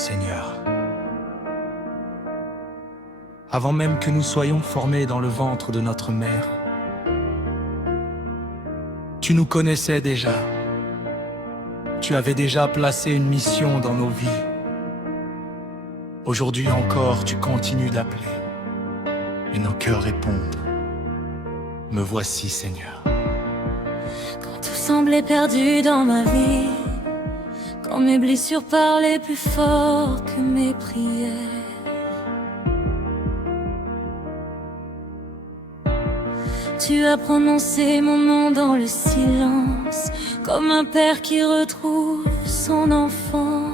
Seigneur. Avant même que nous soyons formés dans le ventre de notre mère, tu nous connaissais déjà. Tu avais déjà placé une mission dans nos vies. Aujourd'hui encore, tu continues d'appeler. Et nos cœurs répondent. Me voici, Seigneur. Quand tout semblait perdu dans ma vie, quand mes blessures parlaient plus fort que mes prières, tu as prononcé mon nom dans le silence, comme un père qui retrouve son enfant.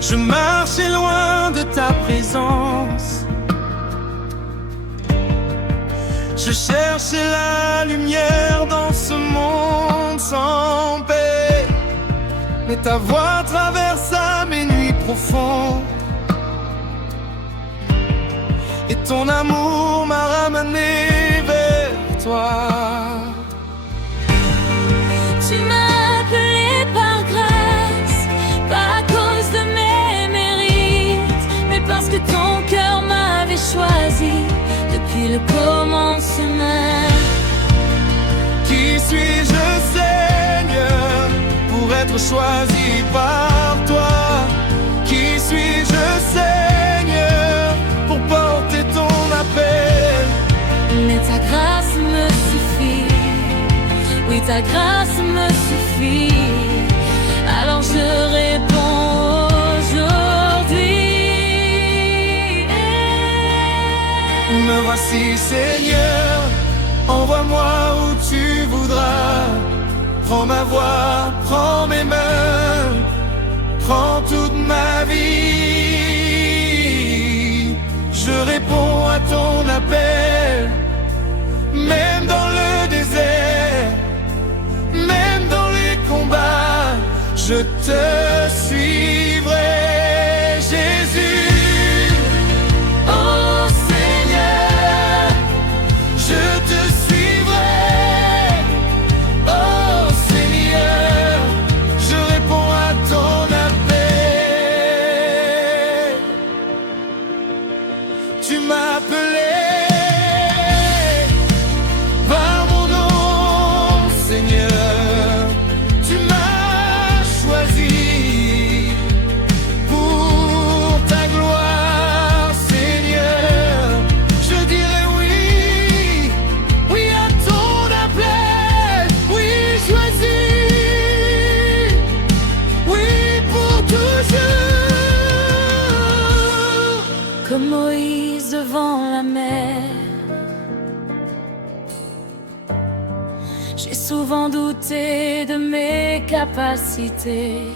Je marchais loin de ta présence. Je cherchais la lumière dans ce monde sans paix. Mais ta voix traversa mes nuits profondes. Et ton amour m'a ramené vers toi. Tu m'as appelé par grâce, pas à cause de mes mérites, mais parce que ton cœur m'avait choisi depuis le commencement. Qui suis-je, Seigneur, pour être choisi par toi? Qui suis-je, Seigneur, pour porter ton appel? Mais ta grâce me suffit, oui ta grâce me suffit. Alors je réponds aujourd'hui. Me voici, Seigneur, envoie-moi où tu voudras. Prends ma voix, prends mes mains, prends toute ma vie. Je réponds à ton appel, même dans le désert, même dans les combats, je te suivrai, Jésus. Oh Seigneur, je te suivrai. Oh Seigneur, je réponds à ton appel. Tu m'as appelé par mon nom, Seigneur. Tu m'as choisi pour ta gloire, Seigneur. Je dirai oui, oui à ton appel, oui choisi, oui pour toujours. Comme Moïse devant la mer, j'ai souvent douté de mes capacités,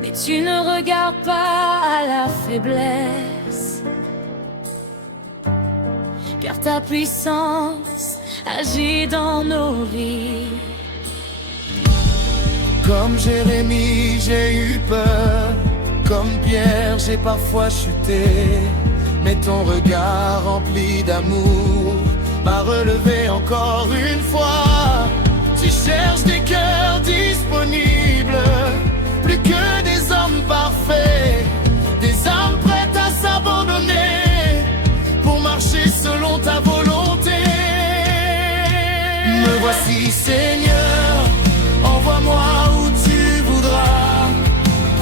mais tu ne regardes pas à la faiblesse, car ta puissance agit dans nos vies. Comme Jérémie, j'ai eu peur. Comme Pierre, j'ai parfois chuté. Mais ton regard rempli d'amour m'a relevé encore une fois. Tu cherches des cœurs disponibles, plus que des hommes parfaits, des âmes prêtes à s'abandonner pour marcher selon ta volonté. Me voici, Seigneur, envoie-moi où tu voudras.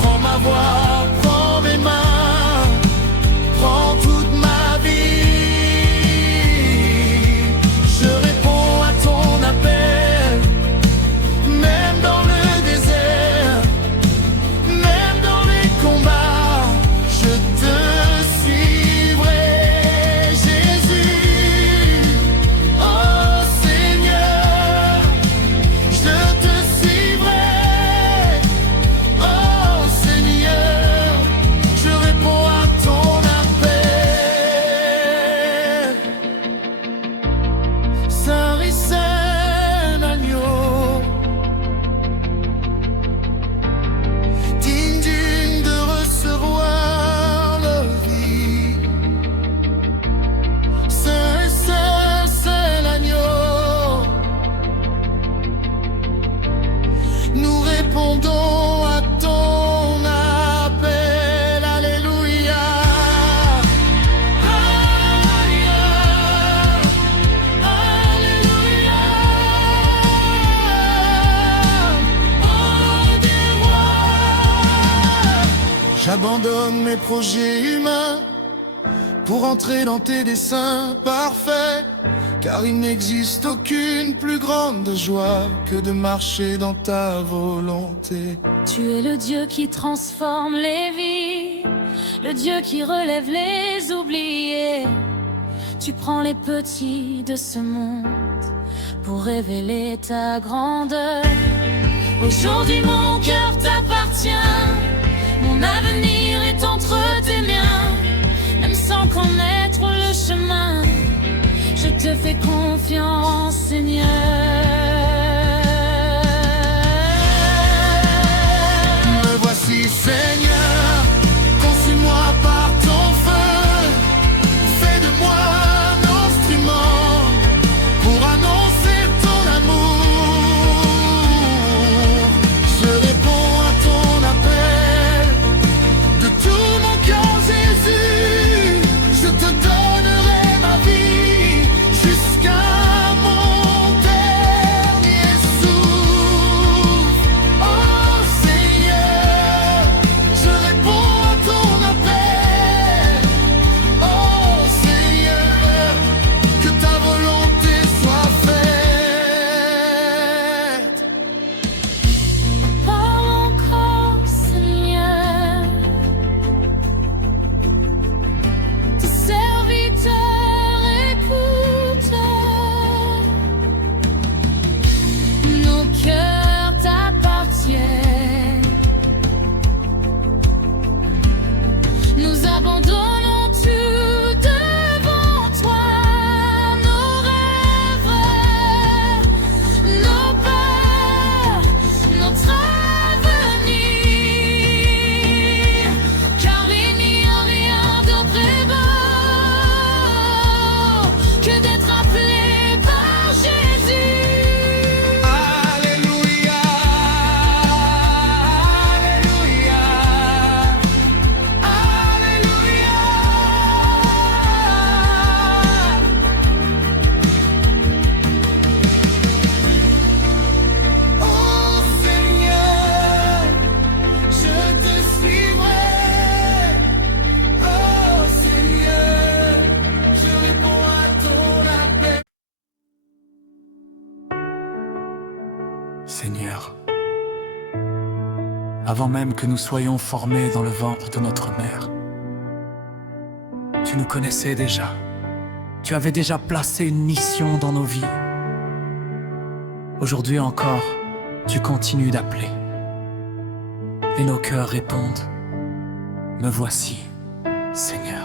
Prends ma voix, prends mes mains, prends toute ma vie. Je réponds à ton appel, même dans le désert, même dans les combats. J'abandonne mes projets humains pour entrer dans tes desseins parfaits, car il n'existe aucune plus grande joie que de marcher dans ta volonté. Tu es le Dieu qui transforme les vies, le Dieu qui relève les oubliés. Tu prends les petits de ce monde pour révéler ta grandeur. Aujourd'hui mon cœur t'appartient, mon avenir est entre tes mains. Même sans connaître le chemin, je te fais confiance, Seigneur. Me voici, Seigneur, consume-moi par ton feu. Fais de moi un instrument pour annoncer ton amour. Je réponds à ton appel de tout mon cœur, Jésus. Je te donnerai ma vie jusqu'à mon dernier souffle. Oh Seigneur, je réponds à ton appel. Oh Seigneur, que ta volonté soit faite. Parle encore, Seigneur. Tes serviteurs écoutent. Nos cœurs t'appartiennent. Nous abandonnons tout devant toi. Nos rêves, nos peurs, notre avenir. Car il n'y a rien de plus beau que d'être appelé par Jésus. Alléluia, Alléluia, Alléluia. Oh Seigneur, je te suivrai. Oh Seigneur, je réponds à ton appel. Seigneur, avant même que nous soyons formés dans le ventre de notre mère, tu nous connaissais déjà. Tu avais déjà placé une mission dans nos vies. Aujourd'hui encore, tu continues d'appeler. Et nos cœurs répondent, me voici, Seigneur.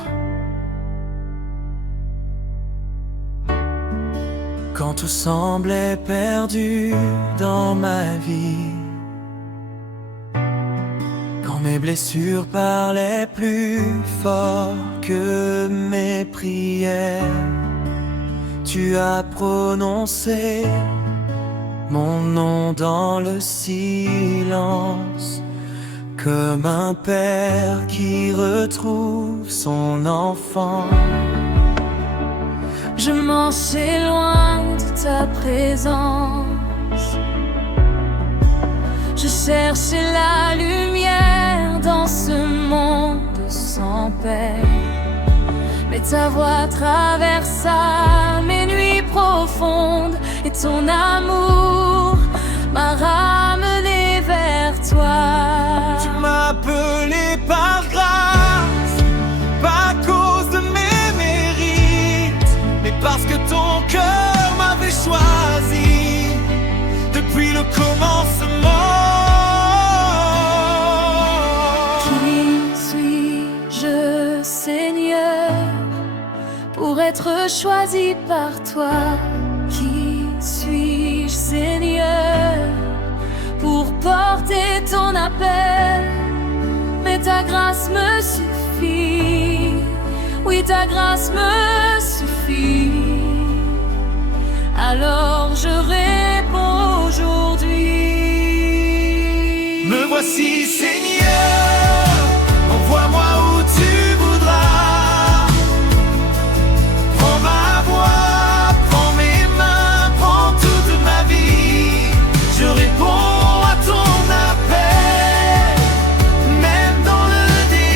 Quand tout semblait perdu dans ma vie, quand mes blessures parlaient plus fort que mes prières, tu as prononcé mon nom dans le silence, comme un père qui retrouve son enfant. Je marchais loin de ta présence. Je cherchais la lumière dans ce monde sans paix. Mais ta voix traversa mes nuits profondes et ton amour m'a ramené vers toi. Tu m'as appelé par grâce, pas à cause de mes mérites, mais parce que ton cœur m'avait choisi depuis le commencement. Qui suis-je, Seigneur, pour être choisi par toi? Qui suis-je, Seigneur, pour porter ton appel? Mais ta grâce me suffit, oui ta grâce me suffit. Alors je réponds aujourd'hui. Me voici, Seigneur, envoie-moi où tu voudras. Prends ma voix, prends mes mains, prends toute ma vie. Je réponds à ton appel, même dans le désert.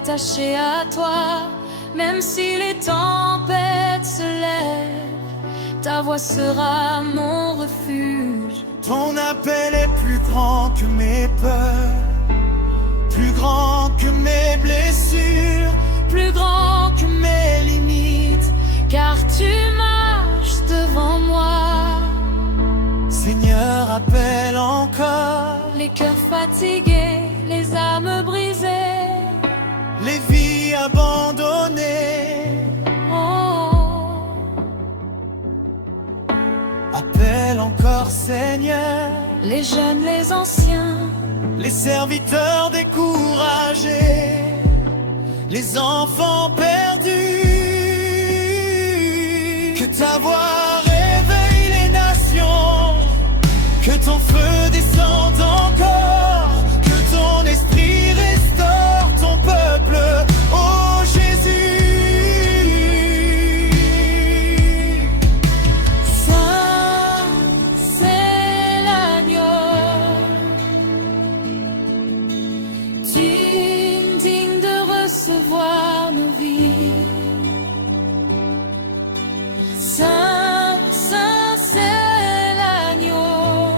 attaché à toi. Même si les tempêtes se lèvent, ta voix sera mon refuge. Ton appel est plus grand que mes peurs, plus grand que mes blessures, Plus grand que mes limites, car tu marches devant moi. Seigneur, appelle encore Les cœurs fatigués, les âmes brisées. les vies abandonnées. Oh, Appelle encore, Seigneur, les jeunes, les anciens, les serviteurs découragés, les enfants perdus. Que ta voix réveille les nations, que ton feu descende encore, que ton esprit restaure ton peuple, ô Jésus. Saint, c'est l'agneau, digne de recevoir nos vies. Saint, Saint, c'est l'agneau,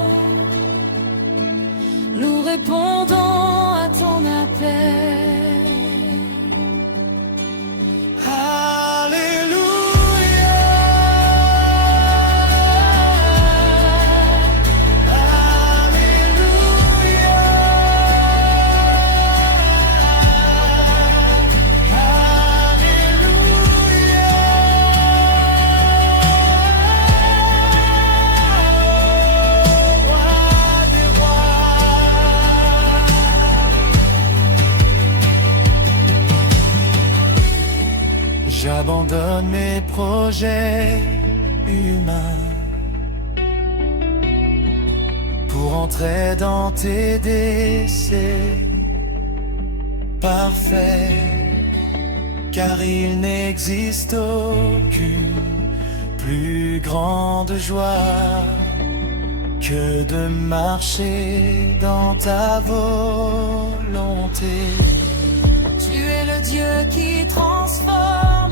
nous répondons à ton appel. J'abandonne mes projets humains pour entrer dans tes décès parfaits, car il n'existe aucune plus grande joie que de marcher dans ta volonté. Tu es le Dieu qui transforme